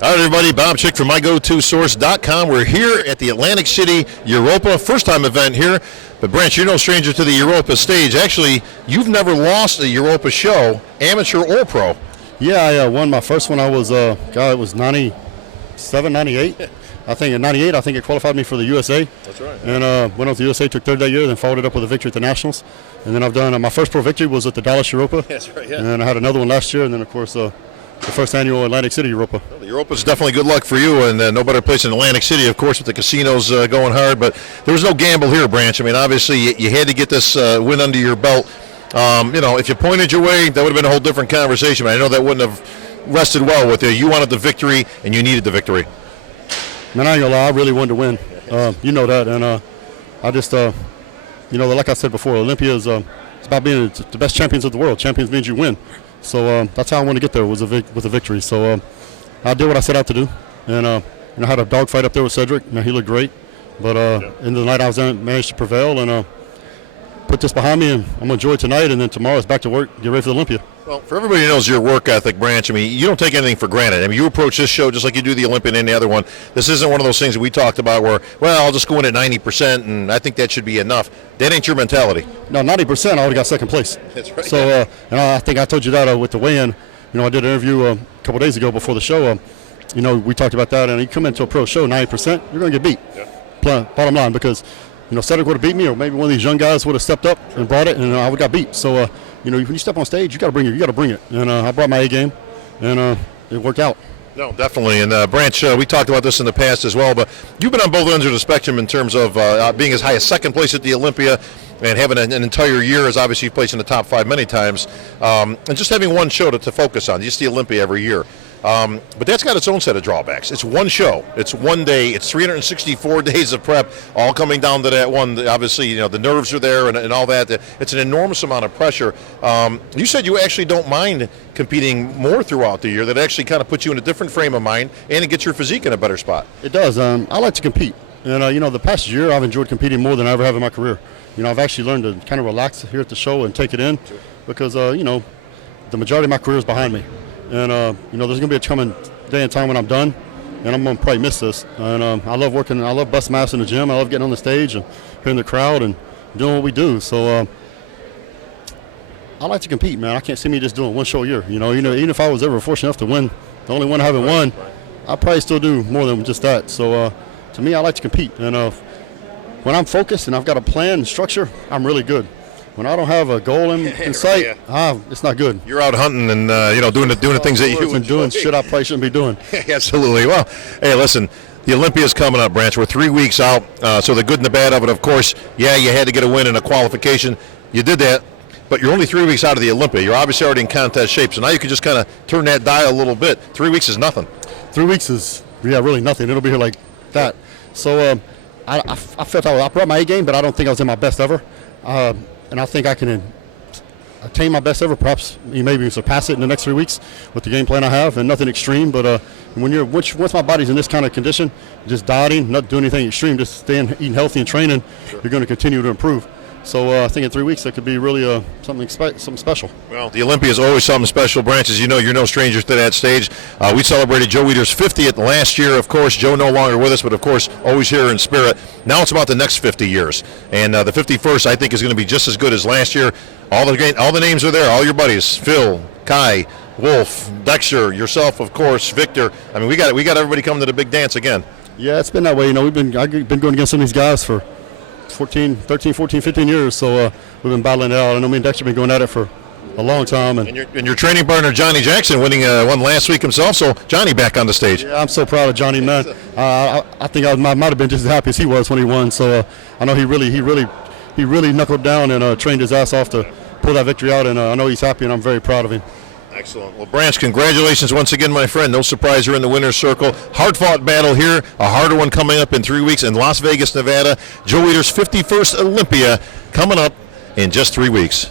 All right, everybody. Bob Chick from MyGoToSource.com. We're here at the Atlantic City Europa, first-time event here. But, Branch, you're no stranger to the Europa stage. Actually, you've never lost a Europa show, amateur or pro. Yeah, I won my first one. I was, it was 97, 98. I think in 98, I think it qualified me for the USA. That's right. And went on to the USA, took third that year, then followed it up with a victory at the Nationals. And then I've done, my first pro victory was at the Dallas Europa. That's right, yeah. And I had another one last year, and then, of course, the first annual Atlantic City Europa. Well, the Europa's definitely good luck for you, and no better place than Atlantic City, of course, with the casinos going hard. But there was no gamble here, Branch. I mean, obviously, you had to get this win under your belt. If you pointed your way, that would have been a whole different conversation. But I know that wouldn't have rested well with you. You wanted the victory, and you needed the victory. Man, I ain't gonna lie, I really wanted to win. You know that, and I just, like I said before, Olympia is it's about being the best champions of the world. Champions means you win. So that's how I wanted to get there, was with a victory. So I did what I set out to do, and I had a dogfight up there with Cedric. He looked great, but end of the night I managed to prevail and put this behind me, and I'm gonna enjoy it tonight, and then tomorrow it's back to work, get ready for the Olympia. Well, for everybody who knows your work ethic, Branch, I mean, you don't take anything for granted. I mean, you approach this show just like you do the Olympia and any other one. This isn't one of those things that we talked about where, well, I'll just go in at 90%, and I think that should be enough. That ain't your mentality. No, 90%, I already got second place. That's right. So, and I think I told you that with the weigh-in. I did an interview a couple days ago before the show. We talked about that, and you come into a pro show, 90%, you're going to get beat. Yeah. Bottom line, because Cedric would have beat me, or maybe one of these young guys would have stepped up and brought it, and I would have got beat. So, when you step on stage, you got to bring it. And I brought my A game, and it worked out. No, definitely. And Branch, we talked about this in the past as well, but you've been on both ends of the spectrum in terms of being as high as second place at the Olympia and having an entire year as obviously you've placed in the top 5 many times, and just having one show to focus on, just the Olympia every year. But that's got its own set of drawbacks. It's one show. It's one day. It's 364 days of prep, all coming down to that one. Obviously, the nerves are there and all that. It's an enormous amount of pressure. You said you actually don't mind competing more throughout the year. That actually kind of puts you in a different frame of mind, and it gets your physique in a better spot. It does. I like to compete. And, the past year I've enjoyed competing more than I ever have in my career. I've actually learned to kind of relax here at the show and take it in because, the majority of my career is behind me. And, there's going to be a coming day and time when I'm done, and I'm going to probably miss this. And I love working. I love busting my ass in the gym. I love getting on the stage and hearing the crowd and doing what we do. So I like to compete, man. I can't see me just doing one show a year. Even if I was ever fortunate enough to win, the only one I haven't won, I'll probably still do more than just that. So to me, I like to compete. And when I'm focused and I've got a plan and structure, I'm really good. When I don't have a goal in sight, it's not good. You're out hunting and doing the things that you and doing shit I probably shouldn't be doing. Absolutely. Well, hey, listen, the Olympia is coming up, Branch. We're 3 weeks out, so the good and the bad of it. Of course, you had to get a win in a qualification. You did that, but you're only 3 weeks out of the Olympia. You're obviously already in contest shape, so now you can just kind of turn that dial a little bit. 3 weeks is nothing. 3 weeks is really nothing. It'll be here like that. So I felt I brought my A game, but I don't think I was in my best ever. And I think I can attain my best ever, perhaps maybe surpass it in the next 3 weeks with the game plan I have, and nothing extreme. But once my body's in this kind of condition, just dieting, not doing anything extreme, just eating healthy and training, you're going to continue to improve. So I think in 3 weeks that could be really something special. Well, the Olympia is always something special, Branch. As you know, you're no stranger to that stage. We celebrated Joe Weider's 50th last year, of course. Joe no longer with us, but of course always here in spirit. Now it's about the next 50 years, and the 51st I think is going to be just as good as last year. All the names are there. All your buddies: Phil, Kai, Wolf, Dexter, yourself, of course, Victor. I mean, we got everybody coming to the big dance again. Yeah, it's been that way. I've been going against some of these guys for 13, 14, 15 years, so we've been battling it out. I know me and Dexter have been going at it for a long time. And your training partner, Johnny Jackson, winning one last week himself, so Johnny back on the stage. Yeah, I'm so proud of Johnny, man. I think I might have been just as happy as he was when he won, so I know he really knuckled down and trained his ass off to pull that victory out, and I know he's happy, and I'm very proud of him. Excellent. Well, Branch, congratulations once again, my friend. No surprise you're in the winner's circle. Hard-fought battle here. A harder one coming up in 3 weeks in Las Vegas, Nevada. Joe Weider's 51st Olympia coming up in just 3 weeks.